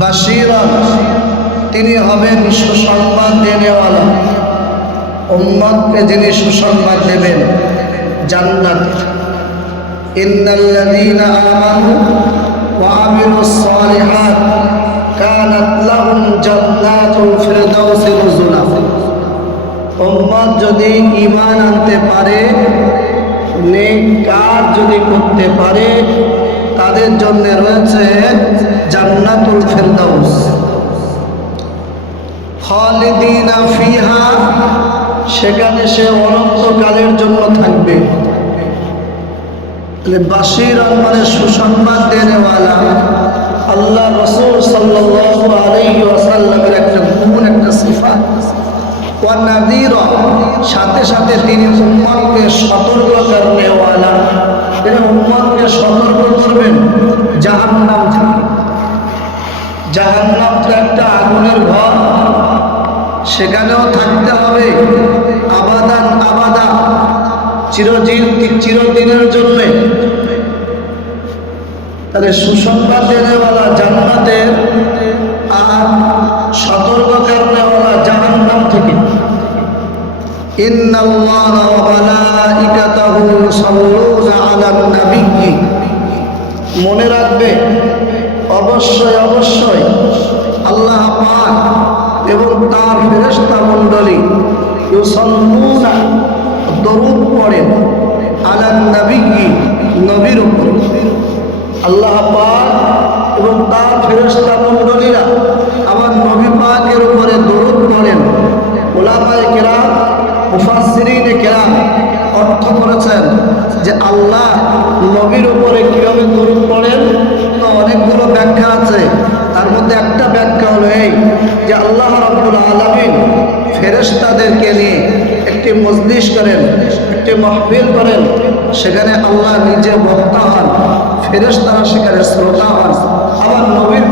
বাশীরান, তিনি হবেন সুসংবাদ দেনেওয়ালা। উম্মতকে যিনি সুসংবাদ দেবেন জান্নাত। ইন্নাল্লাযীনা আমানু ওয়া আমিলুস সালিহাত কানাত লাহুম জান্নাতুল ফিরদাউসি নুজুলা। উম্মত যদি ঈমান আনতে পারে, নেক কাজ যদি করতে পারে, তাদের জন্য রয়েছে জান্নাতুল ফিরদাউস। খালিদিনা ফিহা, সেখানে সে অনন্তকালের জন্য থাকবে। বাশীরান মানে সুসংবাদ দেনেওয়ালা। আল্লাহ রাসূল সাল্লাল্লাহু আলাইহি ওয়াসাল্লামের একটা গুণ, একটা সিফাত। ওয়া নাযীরা, সাথে সাথে তিনি উম্মতকে সতর্ক করেনেওয়ালা। তিনি উম্মতকে সতর্ক করবেন জাহান্নাম থেকে। জাহান্নাম তো একটা আগুনের ঘর, সেখানেও থাকতে হবে আবাদান আবাদা, চিরদিনের জন্য। তাহলে সুসংবাদ দেনেওয়ালা জান্নাতের, আর সতর্ক করেনেওয়ালা জাহান্নাম থেকে। ইন্নাল্লাহা ওয়া মালাইকাতাহু ইউসাল্লুনা আলান নাবিয়্যি, মনে রাখবে অবশ্যই অবশ্যই আল্লাহ পাক এবং তার ফেরেশতা মণ্ডলী ইউসাল্লুনা, দরুদ পড়েন, আলান নাবিয়্যি, নবীর উপর। আল্লাহ পাক এবং তার ফেরেশতা মণ্ডলীরা আমার নবী পাকের উপরে দরুদ পড়েন। উলামায়ে কেরাম, মুফাসসিরিনে কেরাম অর্থ করেছেন যে আল্লাহ নবীর উপরে কিভাবে দরুদ পড়েন, তো অনেকগুলো ব্যাখ্যা আছে। তার মধ্যে একটা ব্যাখ্যা হলো এই যে আল্লাহ রাব্বুল আলামিন ফেরেশতাদেরকে নিয়ে একটি মজলিস করেন, একটি মাহফিল করেন। সেখানে আল্লাহ নিজে বক্তা হন, ফেরেশতারা সেখানে শ্রোতা হন। আবার নবীর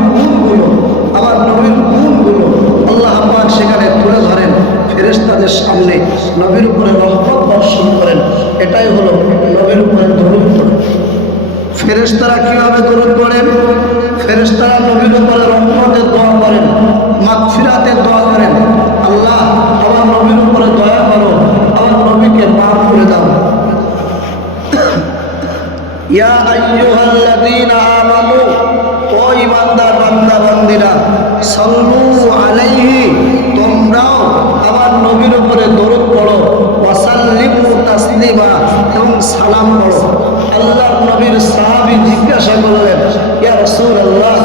গুণগুলো আল্লাহ পাক সেখানে তুলে ধরেন ফেরেশতাদের সামনে, নবীর উপরে রহমত বর্ষণ করেন। এটাই হলো নবীর উপরে দরুদ পড়েন। ফেরেশতারা কিভাবে দরুদ পড়েন? ফেরেশতারা নবীর উপরে রহমতের দোয়া করেন, মাগফিরাতের দোয়া করেন। আল্লাহ আমার নবীর উপরে দয়া করো, আমার নবীকে মাফ করে দাও। ইয়া আইয়ুহাল্লাযীনা আমানু, ও ঈমানদার বান্দা বান্দীরা, সাল্লু আলাইহি, তোমরাও আমার নবীর উপরে দরুদ পড়ো, ওয়া সাল্লিমু তাসলিমা, এবং সালাম পড়ো। আল্লাহর নবীর সাহাবী জিজ্ঞাসা করলেন, ইয়া রাসূলুল্লাহ,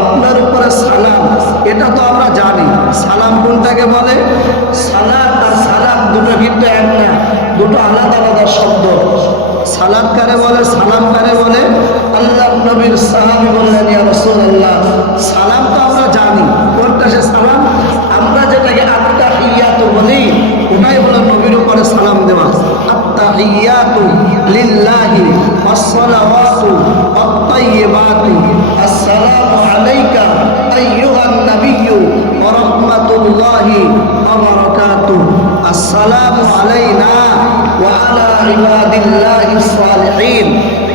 আপনার উপরে সালাম, এটা তো আমরা জানি, সালাম কোনটাকে বলে? সালাত আর সালাম দুটো কিন্তু এক না, দুটো আলাদা আলাদা শব্দ। সালাত কারে বলে, সালাম কারে বলে? আল্লাহর নবীর সাহাবী বললেন, ইয়া রাসূলুল্লাহ, সালাম তো আমরা জানি, কোনটা সে সালাম? আমরা যেটাকে আত্তাহিয়াতু বলি, ওটাই হলো নবীর উপরে সালাম দেওয়া। আত্তাহিয়াতু লিল্লাহি ওয়াসসালাওয়াতু আত-তাইয়্যিবাতু, আসসালামু আলাইকা আইয়ুহান নাবিয়্যু ওয়া রাহমাতুল্লাহি ওয়া বারাকাতুহু, আসসালামু আলাইনা ওয়া আলা ইবাদিল্লাহিস সালিহিন,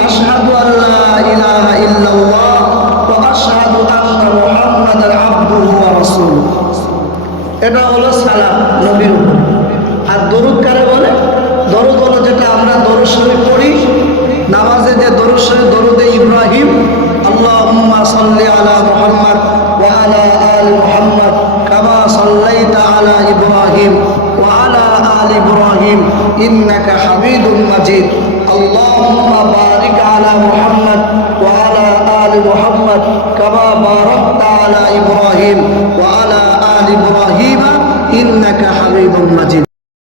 আশহাদু আল্লা ইলাহা ইল্লাল্লাহ ওয়া আশহাদু আন্না মুহাম্মাদান আবদুহু ওয়া রাসূলুহু। এটা হলো সালাম নবীর উপর। আর দরুদ কারে বলে? দরুদ হলো যেটা আমরা দরুদ শরীফ পড়ি নামাজে, যে দরুদ শরীফ, দরুদে ইব্রাহিম, আল্লাহুম্মা সাল্লি আলা মুহাম্মাদ ওয়া আলা আলি মুহাম্মাদ কামা সাল্লাইতা আলা ইব্রাহিম ওয়া আলা আলি ইব্রাহিম ইন্নাকা হামিদুম মাজিদ, আল্লাহুম্মা বারিক আলা মুহাম্মাদ ওয়া আলা আলি মুহাম্মাদ কামা বারাকতা আলা ইব্রাহিম ওয়া আলা আলি ইব্রাহিম ইন্নাকা হামিদুম মাজিদ।